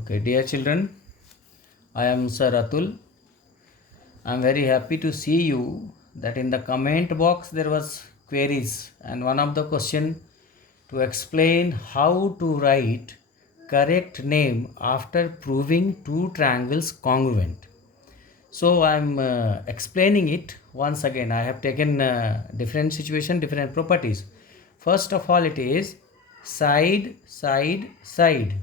Okay, dear children, I am Sir Atul. I am very happy to see you that in the comment box there was queries, and one of the question to explain how to write correct name after proving two triangles congruent. So I am explaining it once again. I have taken different situation, different properties. First of all, it is side, side, side.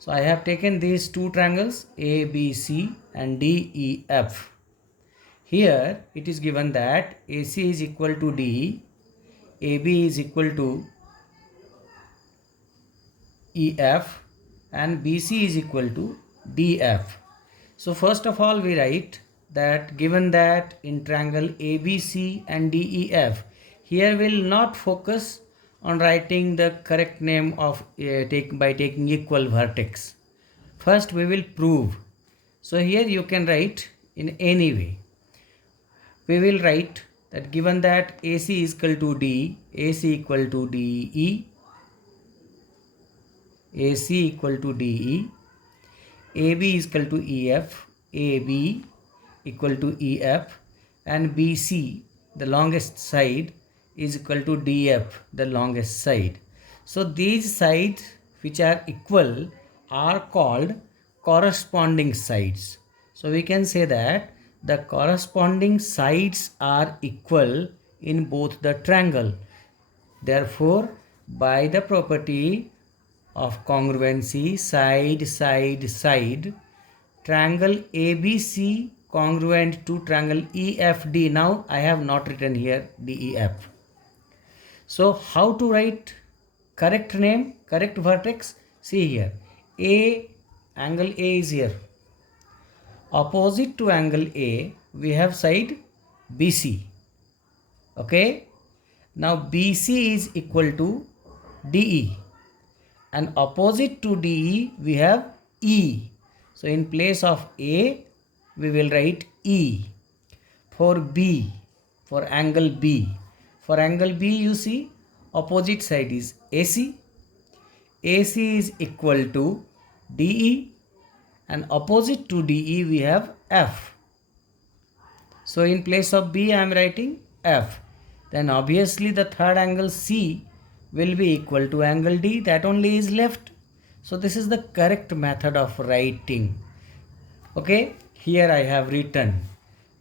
So I have taken these two triangles A, B, C and D, E, F. Here it is given that AC is equal to D, AB is equal to EF and BC is equal to DF. So first of all we write that given that in triangle ABC and DEF, here will not focus on writing the correct name of by taking equal vertex. First we will prove. So here you can write in any way. We will write that given that AC is equal to D, AC equal to DE, AC equal to DE, AB is equal to EF, AB equal to EF and BC, the longest side, is equal to DF, the longest side. So these sides which are equal are called corresponding sides. So we can say that the corresponding sides are equal in both the triangle. Therefore, by the property of congruency side, side, side, triangle ABC congruent to triangle EFD. Now I have not written here DEF. So how to write correct name, correct vertex? See here, angle A is here. Opposite to angle A, we have side BC. Okay. Now BC is equal to DE. And opposite to DE, we have E. So in place of A, we will write E. For B, for angle B. For angle B, you see, opposite side is AC. AC is equal to DE. And opposite to DE, we have F. So in place of B, I am writing F. Then obviously the third angle C will be equal to angle D. That only is left. So this is the correct method of writing. Okay, here I have written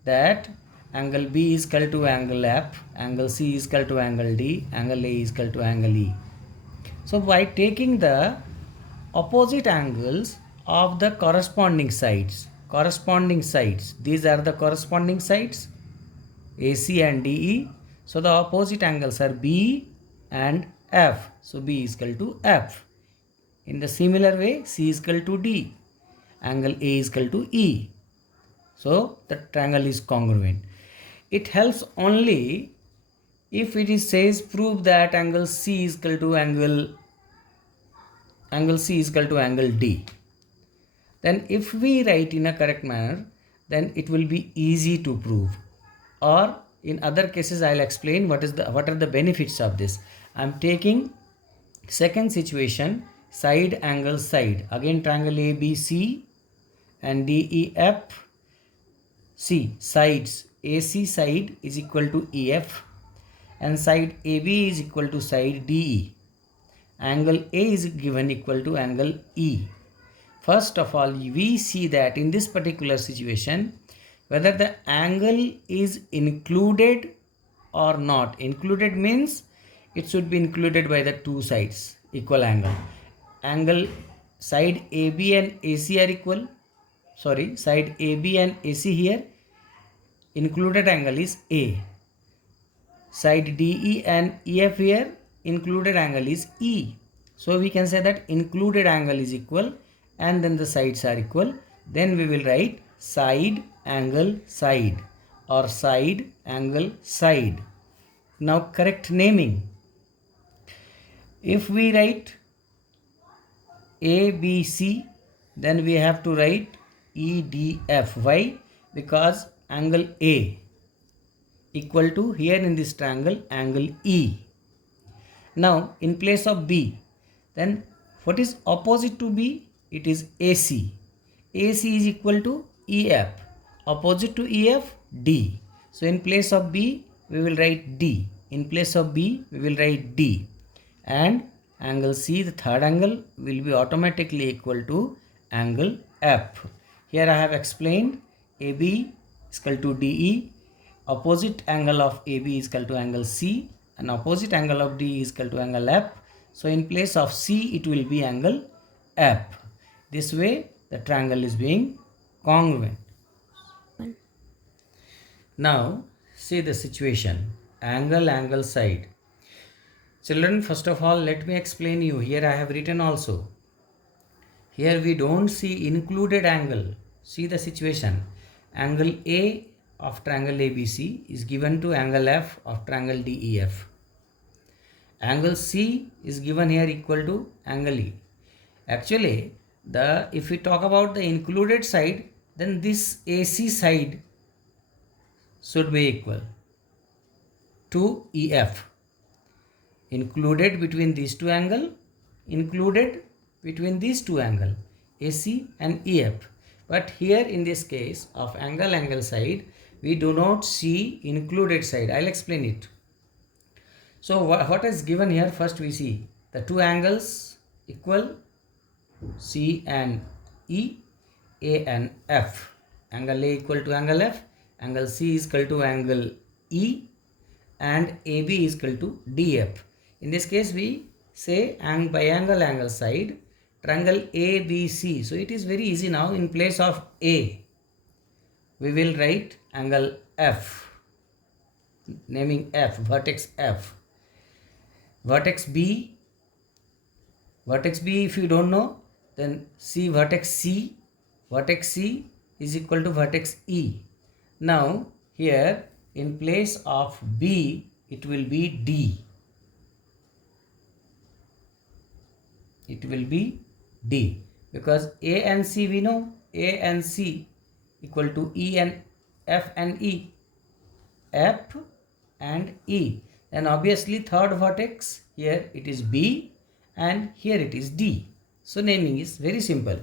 that angle B is equal to angle F, angle C is equal to angle D, angle A is equal to angle E. So by taking the opposite angles of the corresponding sides, these are the corresponding sides AC and DE. So the opposite angles are B and F. So B is equal to F. In the similar way, C is equal to D. Angle A is equal to E. So the triangle is congruent. It helps only if it is says prove that angle C is equal to angle C is equal to angle D. Then if we write in a correct manner, then it will be easy to prove. Or in other cases, I'll explain what are the benefits of this. I'm taking second situation, side angle side. Again triangle ABC and DEF. See, sides AC side is equal to EF and side AB is equal to side DE. Angle A is given equal to angle E. First of all, we see that in this particular situation, whether the angle is included or not. Included means it should be included by the two sides, equal angle. Angle side AB and AC are equal. Sorry, side AB and AC here, included angle is A. Side DE and EF here, included angle is E. So we can say that included angle is equal and then the sides are equal. Then we will write side angle side or side angle side. Now correct naming. If we write ABC, then we have to write EDF. Why? Because angle A equal to here in this triangle angle E. Now in place of B, then what is opposite to B? it is AC. AC is equal to EF. Opposite to EF, D. So in place of B, we will write D. In place of B, we will write D. And angle C, the third angle, will be automatically equal to angle F. Here I have explained AB is equal to DE. Opposite angle of AB is equal to angle C. And opposite angle of D is equal to angle F. So in place of C, it will be angle F. This way, the triangle is being congruent. Now, see the situation. Angle, angle, side. Children, first of all, let me explain you. Here I have written also. Here we don't see included angle. See the situation. Angle A of triangle ABC is given to angle F of triangle DEF. Angle C is given here equal to angle E. Actually, if we talk about the included side, then this AC side should be equal to EF. Included between these two angle, AC and EF. But here in this case of angle side, we do not see included side. I'll explain it. So what is given here? First we see the two angles equal, C and E, A and F. Angle A equal to angle F, angle C is equal to angle E, and AB is equal to DF. In this case, we say biangle angle side, triangle ABC. So it is very easy now. In place of A, we will write angle F, naming F, vertex F. Vertex B, if you don't know, then see vertex C. Vertex C is equal to vertex E. Now, here in place of B, it will be D. It will be D. Because A and C we know. A and C equal to E and F and E. F and E. Then obviously third vertex, here it is B and here it is D. So naming is very simple.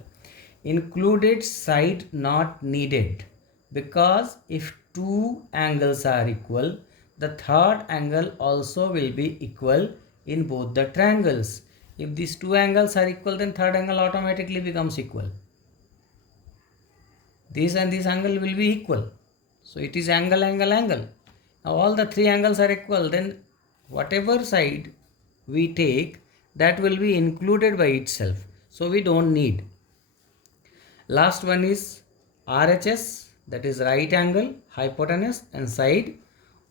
Included side not needed, because if two angles are equal, the third angle also will be equal in both the triangles. If these two angles are equal, then third angle automatically becomes equal. This and this angle will be equal. So it is angle, angle, angle. Now all the three angles are equal, then whatever side we take, that will be included by itself. So we don't need. Last one is RHS, that is right angle, hypotenuse and side,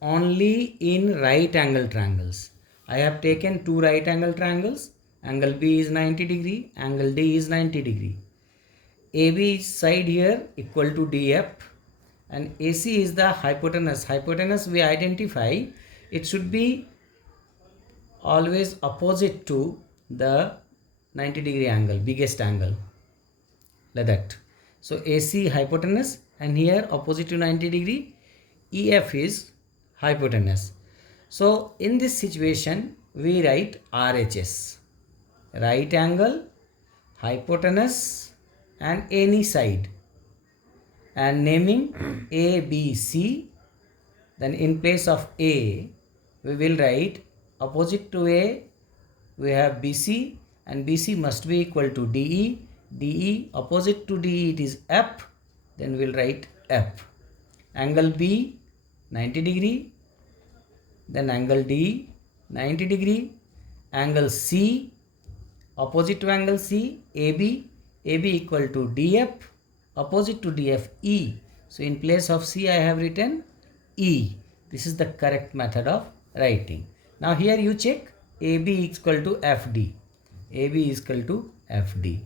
only in right angle triangles. I have taken two right angle triangles. Angle B is 90 degree, angle D is 90 degree. AB side here equal to DF, and AC is the hypotenuse. Hypotenuse we identify, it should be always opposite to the 90 degree angle, biggest angle, like that. So AC hypotenuse, and here opposite to 90 degree, EF is hypotenuse. So in this situation, we write RHS, right angle, hypotenuse and any side, and naming ABC. Then in place of A, we will write opposite to A, we have BC, and BC must be equal to DE. DE opposite to DE, it is F. Then we will write F. Angle B 90 degree, then angle D 90 degree. Angle C opposite to angle C, AB. AB equal to DF, opposite to DF E. So in place of C, I have written E. This is the correct method of writing. Now here you check, AB is equal to FD. AB is equal to FD.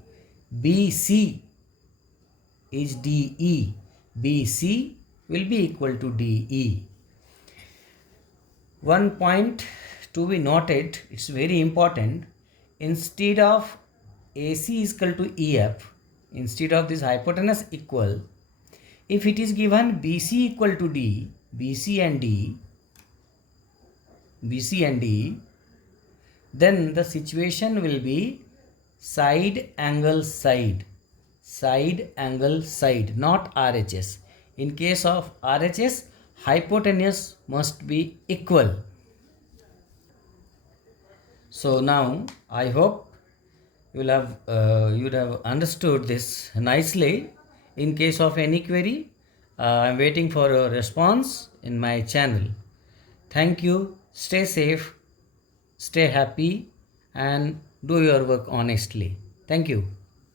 BC is DE. BC will be equal to DE. One point to be noted, it's very important. Instead of AC is equal to EF, instead of this hypotenuse equal, if it is given BC equal to D, BC and D, then the situation will be side angle side, side angle side, not RHS. In case of RHS, hypotenuse must be equal. So now I hope you'd have understood this nicely. In case of any query, I'm waiting for a response in my channel. Thank you. Stay safe, stay happy, and do your work honestly. Thank you.